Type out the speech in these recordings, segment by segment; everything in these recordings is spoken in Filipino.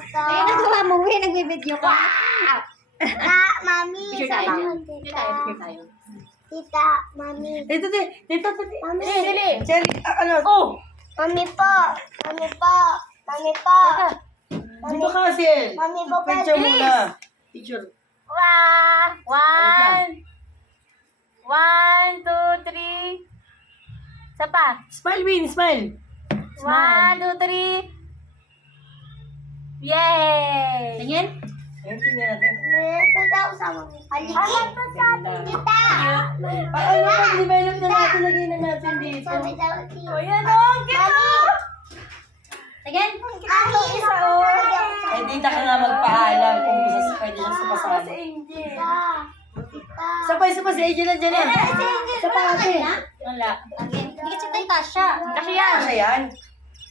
Tata. Ayun ang gawa mo, Win. Nagbibideo ka. Mami. Picture tayo. Picture tayo. Picture tayo. Tita, mami. Dito. Mami. Cherry, ano? Oh! Mami po. Mami po. Mami po. Dito ka, Ciel. Mami po, Picture please. muna. Picture. One, 2, 3. Isa pa. Smile, Win, smile. 1, 2, 3. Yay! Tingin. Ayun, tingnan natin. Ito daw sa mami. Halika pa sa atin, tita. Ano pa, develop na natin, lagay na natin dito. Sabi daw, tita. O yan o! Mami. Tingin. Mami, isa o. Eh, tita ka nga magpaalam kung gusto sa pwede siya sa pasali. Tita. Tita. Sabay si Angel na dyan na. Sa pake. Wala. Tingin. Hindi ka tayo kasha. Kasi yan. Ano yan?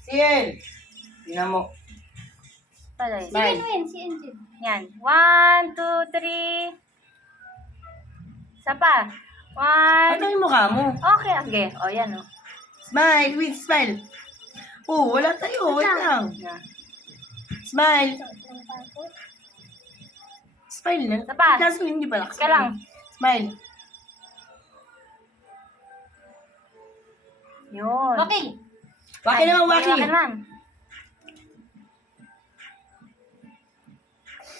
Ciel. Tingnan mo. Pala Si Smile. Win, si Angel. Yan. 1, 2, 3. Isa pa. 1. Ano yung mukha mo? Okay, okay. O, yan o. Smile, Win, smile. Oh, wala tayo. Wait lang. Yan. Smile. Smile na. Isa pa. Kaso hindi pala. Ka lang. Smile. Yun. Okay. Waki naman, waki. Waki naman.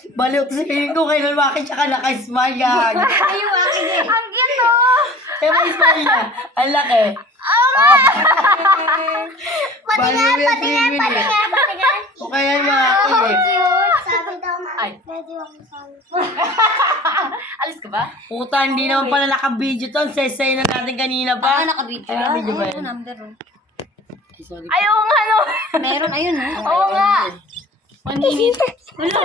Baliw ko sabihin ko kailan waki tsaka naka-smile yan. Ayun, akin eh. Ang cute o! Kaya may smile niya. Ang laki. Baliw yan, tingin eh. O kaya yung waki. Cute. Sabi daw, Ay. mami. Pwede ako sali. Alis ka ba? Puta, hindi naman pala naka-video to. Ang sesay na natin kanina Baka pa. nakabidyo. Ay, nakabidyo ba Ayun, yan? number oh. Ay, sorry. Ayaw nga no! Meron, ayun oh. Oo nga! Maninit. Wala,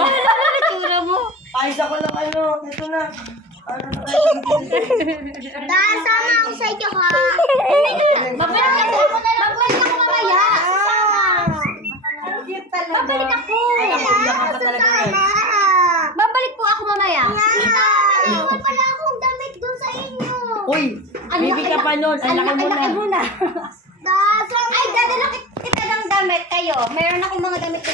tsura mo. Ayos ako lang ano. Ito na. Ano na Dahil sama ako sa inyo, ha? Babalik ako mamaya. Cute talaga. Babalik ako. Ay, ako, iyak ka talaga yan. Babalik po ako mamaya. Wala pala akong damit doon sa inyo. Uy, baby ka pa nun. Ang laki mo na. muna. Dahil sama Ay, dadala kita ng damit kayo. Meron akong mga damit